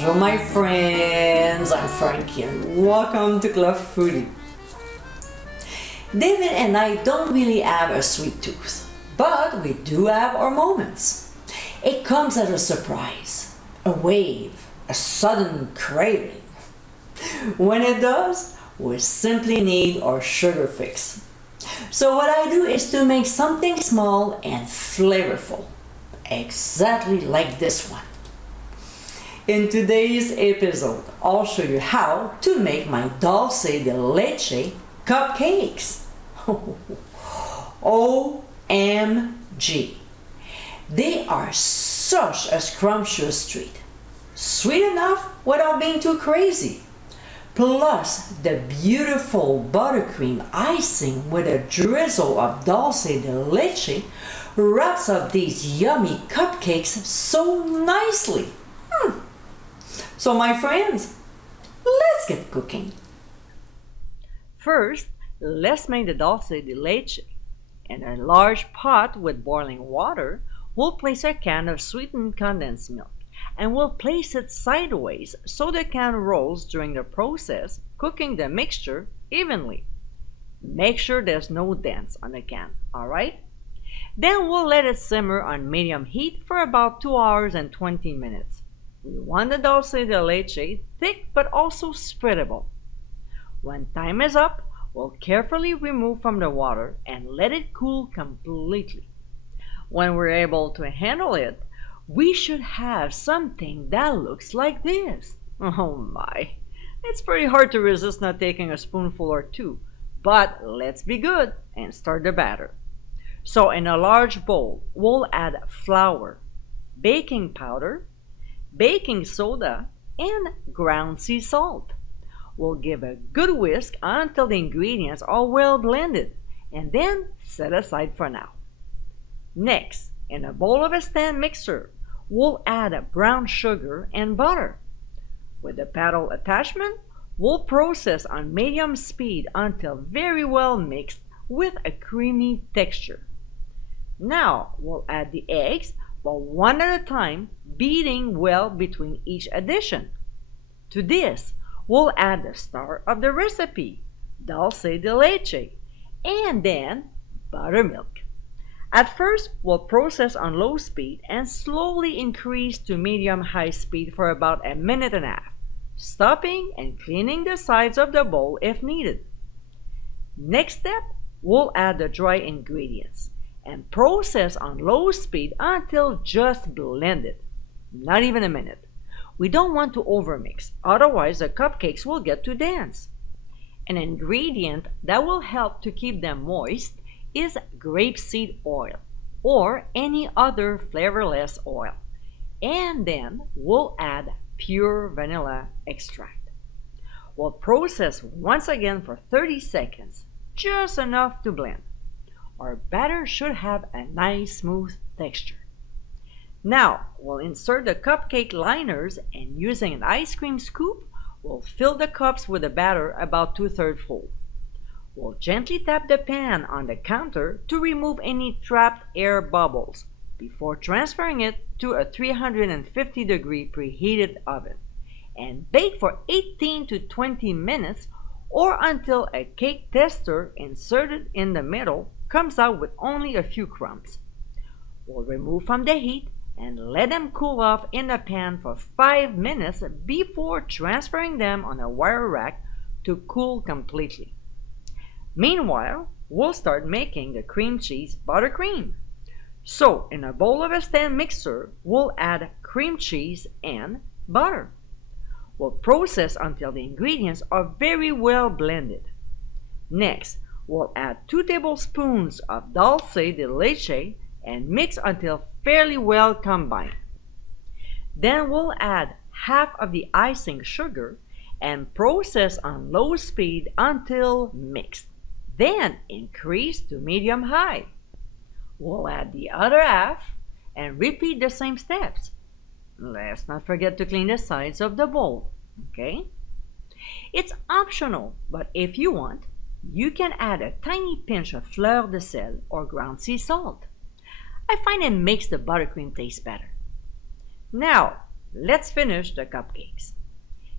Bonjour my friends, I'm Frankie and welcome to Club Foodie. David and I don't really have a sweet tooth, but we do have our moments. It comes as a surprise, a wave, a sudden craving. When it does, we simply need our sugar fix. So what I do is to make something small and flavorful, exactly like this one. In today's episode, I'll show you how to make my Dulce de Leche Cupcakes. OMG! They are such a scrumptious treat. Sweet enough without being too crazy. Plus the beautiful buttercream icing with a drizzle of Dulce de Leche wraps up these yummy cupcakes so nicely. So my friends, let's get cooking. First, let's make the dulce de leche. In a large pot with boiling water, we'll place a can of sweetened condensed milk and we'll place it sideways so the can rolls during the process, cooking the mixture evenly. Make sure there's no dents on the can, alright? Then we'll let it simmer on medium heat for about 2 hours and 20 minutes. We want the dulce de leche thick but also spreadable. When time is up, we'll carefully remove from the water and let it cool completely. When we're able to handle it, we should have something that looks like this. Oh my! It's pretty hard to resist not taking a spoonful or two, but let's be good and start the batter. So in a large bowl, we'll add flour, baking powder, baking soda, and ground sea salt. We'll give a good whisk until the ingredients are well blended and then set aside for now. Next, in a bowl of a stand mixer, we'll add brown sugar and butter. With the paddle attachment, we'll process on medium speed until very well mixed with a creamy texture. Now we'll add the eggs, but one at a time, beating well between each addition. To this, we'll add the star of the recipe, dulce de leche, and then buttermilk. At first, we'll process on low speed and slowly increase to medium-high speed for about a minute and a half, stopping and cleaning the sides of the bowl if needed. Next step, we'll add the dry ingredients and process on low speed until just blended. Not even a minute. We don't want to overmix, otherwise the cupcakes will get to dance. An ingredient that will help to keep them moist is grapeseed oil or any other flavorless oil. And then we'll add pure vanilla extract. We'll process once again for 30 seconds, just enough to blend. Our batter should have a nice smooth texture. Now we'll insert the cupcake liners and using an ice cream scoop, we'll fill the cups with the batter about 2/3 full. We'll gently tap the pan on the counter to remove any trapped air bubbles before transferring it to a 350-degree preheated oven and bake for 18 to 20 minutes or until a cake tester inserted in the middle comes out with only a few crumbs. We'll remove from the heat and let them cool off in the pan for 5 minutes before transferring them on a wire rack to cool completely. Meanwhile, we'll start making the cream cheese buttercream. So in a bowl of a stand mixer, we'll add cream cheese and butter. We'll process until the ingredients are very well blended. Next, we'll add 2 tablespoons of dulce de leche and mix until fairly well combined. Then we'll add half of the icing sugar and process on low speed until mixed. Then increase to medium-high. We'll add the other half and repeat the same steps. Let's not forget to clean the sides of the bowl, okay? It's optional, but if you want, you can add a tiny pinch of fleur de sel or ground sea salt. I find it makes the buttercream taste better. Now, let's finish the cupcakes.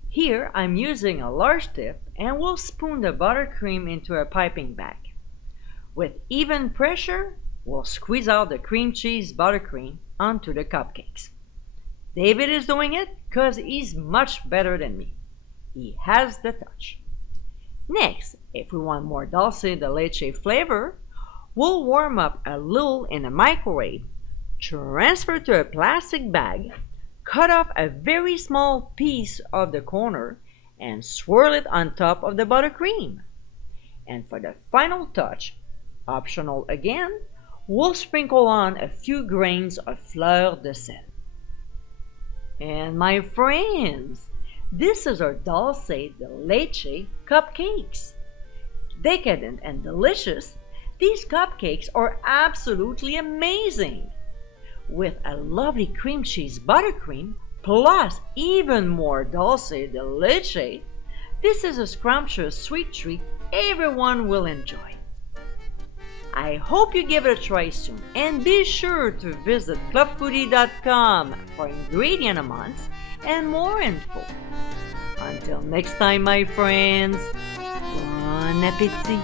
Here I'm using a large tip and will spoon the buttercream into a piping bag. With even pressure, we'll squeeze out the cream cheese buttercream onto the cupcakes. David is doing it because he's much better than me. He has the touch. Next, if we want more dulce de leche flavor, we'll warm up a little in a microwave, transfer to a plastic bag, cut off a very small piece of the corner, and swirl it on top of the buttercream. And for the final touch, optional again, we'll sprinkle on a few grains of fleur de sel. And my friends, this is our dulce de leche cupcakes. Decadent and delicious, these cupcakes are absolutely amazing. With a lovely cream cheese buttercream, plus even more dulce de leche, this is a scrumptious sweet treat everyone will enjoy. I hope you give it a try soon, and be sure to visit clubfoodie.com for ingredient amounts and more info. Until next time, my friends, bon appétit!